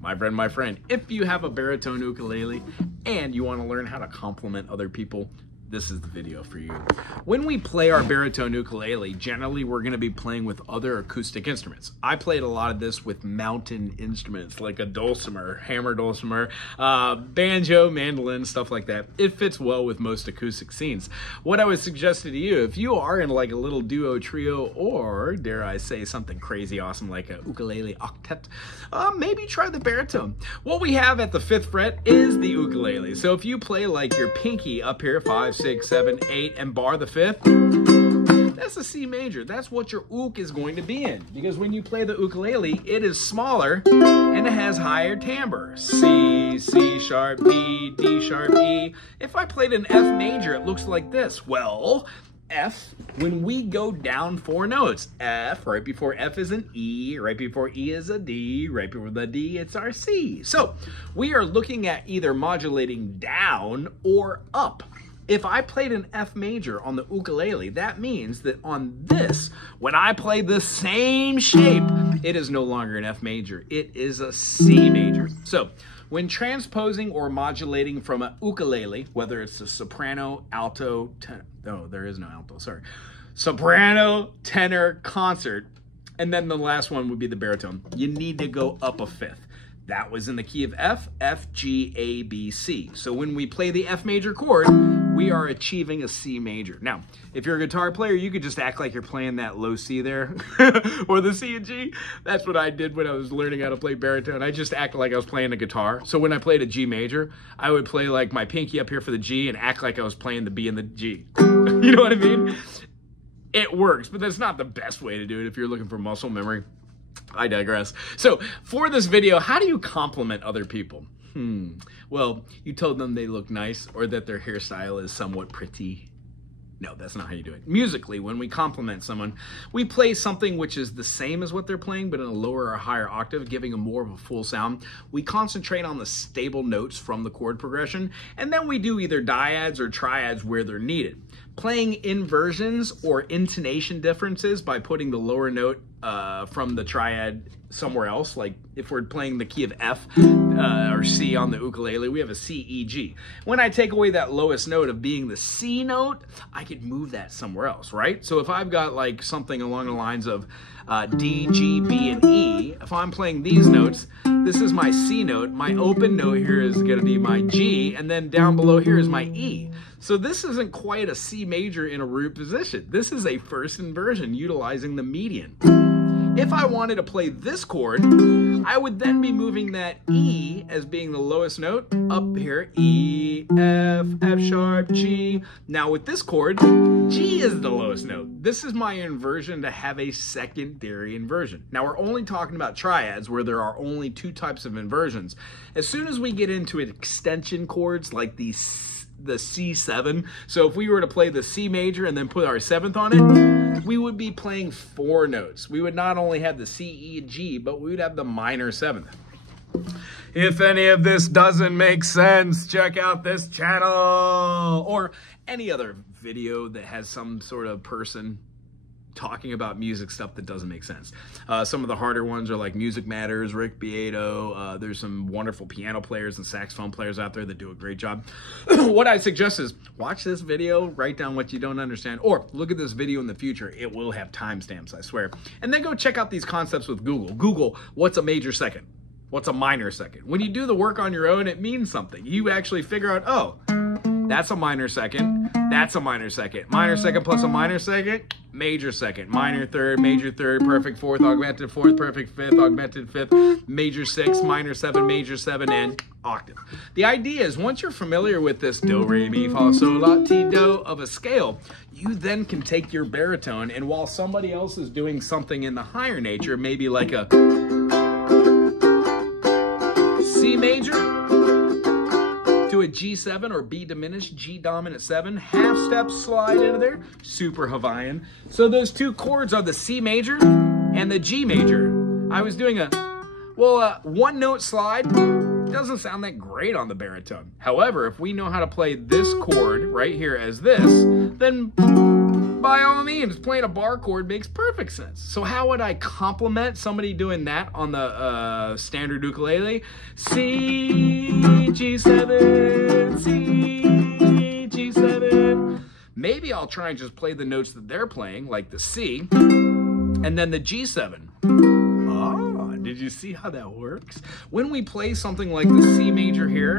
my friend, if you have a baritone ukulele and you want to learn how to compliment other people, this is the video for you. When we play our baritone ukulele, generally we're going to be playing with other acoustic instruments. I played a lot of this with mountain instruments like a dulcimer, hammer dulcimer, banjo, mandolin, stuff like that. It fits well with most acoustic scenes. What I would suggest to you, if you are in like a little duo, trio, or dare I say something crazy awesome like a ukulele octet, maybe try the baritone. What we have at the 5th fret is the ukulele. So if you play like your pinky up here, 5, 6, 7, 8, and bar the 5th, that's a C major. That's what your uk is going to be in. Because when you play the ukulele, it is smaller and it has higher timbre. C, C sharp, D, D sharp, E. If I played an F major, it looks like this. Well, F, when we go down 4 notes, F, right before F is an E, right before E is a D, right before the D, it's our C. So we are looking at either modulating down or up. If I played an F major on the ukulele, that means that on this, when I play the same shape, it is no longer an F major. It is a C major. So when transposing or modulating from a ukulele, whether it's a soprano, alto, no, there is no alto, sorry. Soprano, tenor, concert, and then the last one would be the baritone. You need to go up a 5th. That was in the key of F, F, G, A, B, C. So when we play the F major chord, we are achieving a C major. Now, if you're a guitar player, you could just act like you're playing that low C there, or the C and G. That's what I did when I was learning how to play baritone. I just acted like I was playing a guitar. So when I played a G major, I would play like my pinky up here for the G and act like I was playing the B and the G. You know what I mean? It works, but that's not the best way to do it if you're looking for muscle memory. I digress. So for this video, how do you compliment other people? Well, you told them they look nice or that their hairstyle is somewhat pretty. No, that's not how you do it. Musically, when we compliment someone, we play something which is the same as what they're playing, but in a lower or higher octave, giving them more of a full sound. We concentrate on the stable notes from the chord progression, and then we do either dyads or triads where they're needed. Playing inversions or intonation differences by putting the lower note from the triad somewhere else, like if we're playing the key of F or C on the ukulele, we have a C, E, G. When I take away that lowest note of being the C note, I could move that somewhere else, right? So if I've got like something along the lines of D, G, B, and E, if I'm playing these notes, this is my C note, my open note here is gonna be my G, and then down below here is my E. So this isn't quite a C major in a root position. This is a first inversion utilizing the median. If I wanted to play this chord, I would then be moving that E as being the lowest note up here, E, F, F sharp, G. Now with this chord, G is the lowest note. This is my inversion to have a secondary inversion. Now we're only talking about triads where there are only 2 types of inversions. As soon as we get into extension chords like the C7, so if we were to play the C major and then put our 7th on it, we would be playing 4 notes. We would not only have the C, E, and G, but we would have the minor 7th. If any of this doesn't make sense, check out this channel or any other video that has some sort of person talking about music stuff that doesn't make sense. Some of the harder ones are like Music Matters, Rick Beato. There's some wonderful piano players and saxophone players out there that do a great job. What I suggest is watch this video, write down what you don't understand, or look at this video in the future. It will have timestamps, I swear. And then go check out these concepts with Google. Google, what's a major second? What's a minor second? When you do the work on your own, it means something. You actually figure out, oh, that's a minor second. That's a minor second. Minor second plus a minor second, major second. Minor third, major third, perfect 4th, augmented 4th, perfect 5th, augmented 5th, major 6, minor 7, major 7, and octave. The idea is once you're familiar with this do, re, mi, fa, sol, la, ti, do of a scale, you then can take your baritone, and while somebody else is doing something in the higher nature, maybe like a C major, to a G7 or B diminished, G dominant 7, half step slide into there, super Hawaiian. So those 2 chords are the C major and the G major. I was doing a 1 note slide, doesn't sound that great on the baritone. However, if we know how to play this chord right here as this, then by all means, playing a bar chord makes perfect sense. So how would I compliment somebody doing that on the standard ukulele? C, G7, C, G7. Maybe I'll try and just play the notes that they're playing, like the C, and then the G7. Oh, did you see how that works? When we play something like the C major here,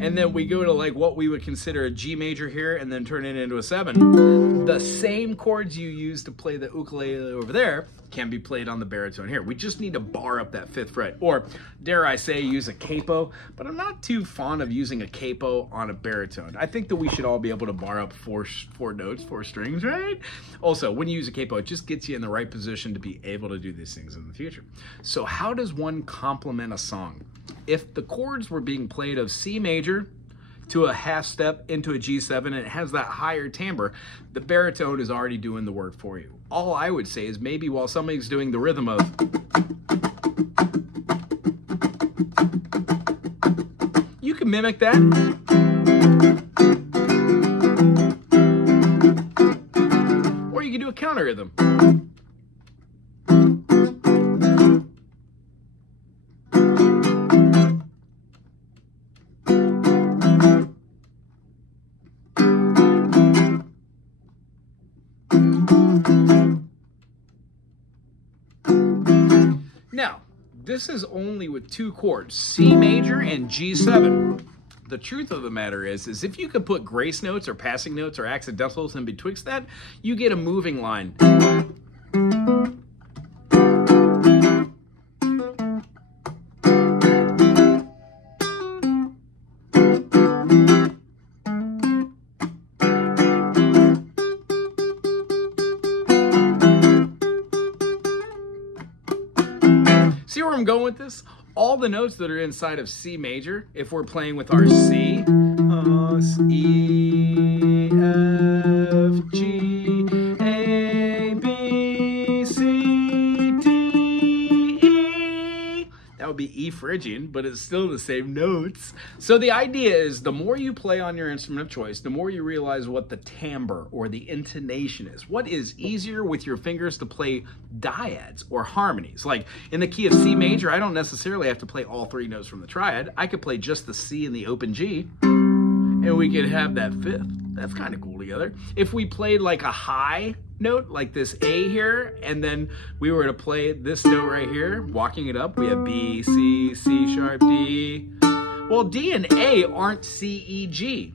and then we go to like what we would consider a G major here and then turn it into a 7, the same chords you use to play the ukulele over there can be played on the baritone here. We just need to bar up that 5th fret, or dare I say use a capo, but I'm not too fond of using a capo on a baritone. I think that we should all be able to bar up four notes, 4 strings, right? Also, when you use a capo, it just gets you in the right position to be able to do these things in the future. So how does one complement a song? If the chords were being played of C major to a half step into a G7 and it has that higher timbre, the baritone is already doing the work for you. All I would say is maybe while somebody's doing the rhythm of, you can mimic that. Or you can do a counter rhythm. Now, this is only with 2 chords, C major and G7. The truth of the matter is if you could put grace notes or passing notes or accidentals in betwixt that, you get a moving line. See where I'm going with this? All the notes that are inside of C major, if we're playing with our C, E, F, G, A, B, C, D, E. That would be E Phrygian, but it's still the same notes. So the idea is the more you play on your instrument of choice, the more you realize what the timbre or the intonation is. What is easier with your fingers to play dyads or harmonies? Like in the key of C major, I don't necessarily have to play all 3 notes from the triad. I could play just the C and the open G, and we could have that 5th. That's kind of cool together. If we played like a high note, like this A here, and then we were to play this note right here, walking it up, we have B, C, C sharp, D. Well, D and A aren't C, E, G,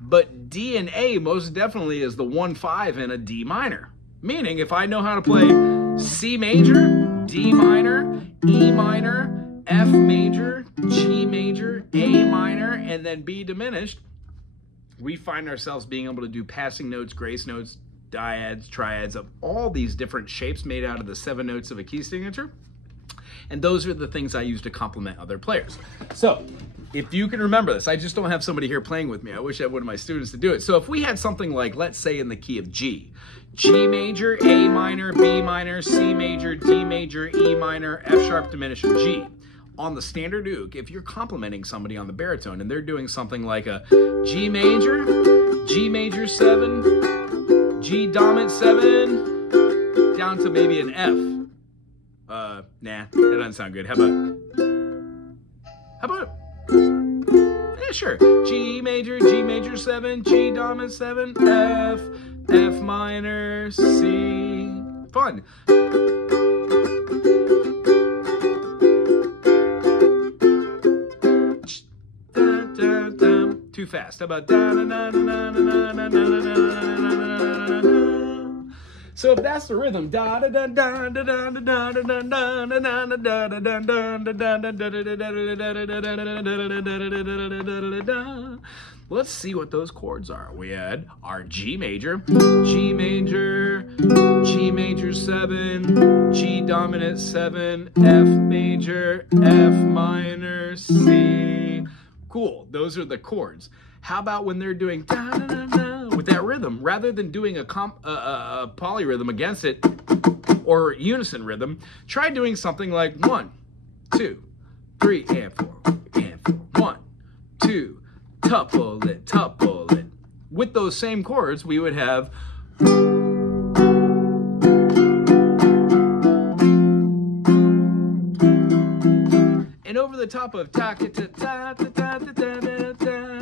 but D and A most definitely is the 1-5 in a D minor. Meaning, if I know how to play C major, D minor, E minor, F major, G major, A minor, and then B diminished, we find ourselves being able to do passing notes, grace notes, dyads, triads of all these different shapes made out of the 7 notes of a key signature. And those are the things I use to complement other players. So if you can remember this, I just don't have somebody here playing with me. I wish I had one of my students to do it. So if we had something like, let's say in the key of G, G major, A minor, B minor, C major, D major, E minor, F sharp diminished, and G. On the standard uke, if you're complimenting somebody on the baritone and they're doing something like a G major 7, G dominant 7, down to maybe an F. Nah, that doesn't sound good. How about, yeah, sure. G major 7, G dominant 7, F, F minor, C. Fun. Too fast. How about so if that's the rhythm, let's see what those chords are. We had our G major, G major 7, G dominant 7, F major, F minor, C. Cool, those are the chords. How about when they're doing da-da-da-da with that rhythm, rather than doing a polyrhythm against it or unison rhythm, try doing something like 1, 2, 3, and 4, and 4. 1, 2, tuple it. With those same chords, we would have over the top of ta ta ta ta ta ta ta ta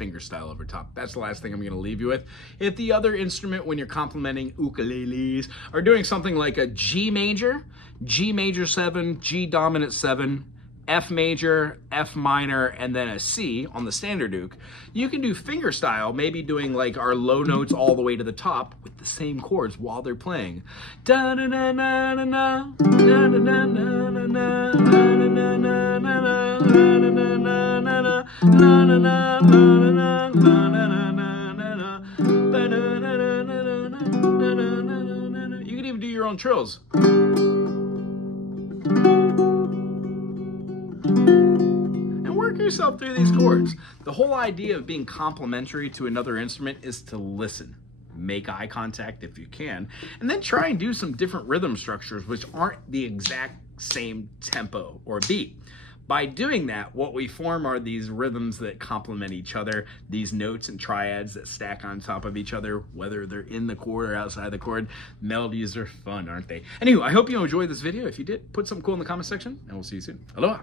fingerstyle over top. That's the last thing I'm going to leave you with. If the other instrument, when you're complementing ukuleles, are doing something like a G major 7, G dominant 7, F major, F minor, and then a C on the standard uke, you can do fingerstyle, maybe doing like our low notes all the way to the top with the same chords while they're playing. Da na na na na na na na na na na you can even do your own trills. And work yourself through these chords. The whole idea of being complementary to another instrument is to listen. Make eye contact if you can, and then try and do some different rhythm structures which aren't the exact same tempo or beat. By doing that, what we form are these rhythms that complement each other, these notes and triads that stack on top of each other, whether they're in the chord or outside the chord. Melodies are fun, aren't they? Anyway, I hope you enjoyed this video. If you did, put something cool in the comment section, and we'll see you soon. Aloha!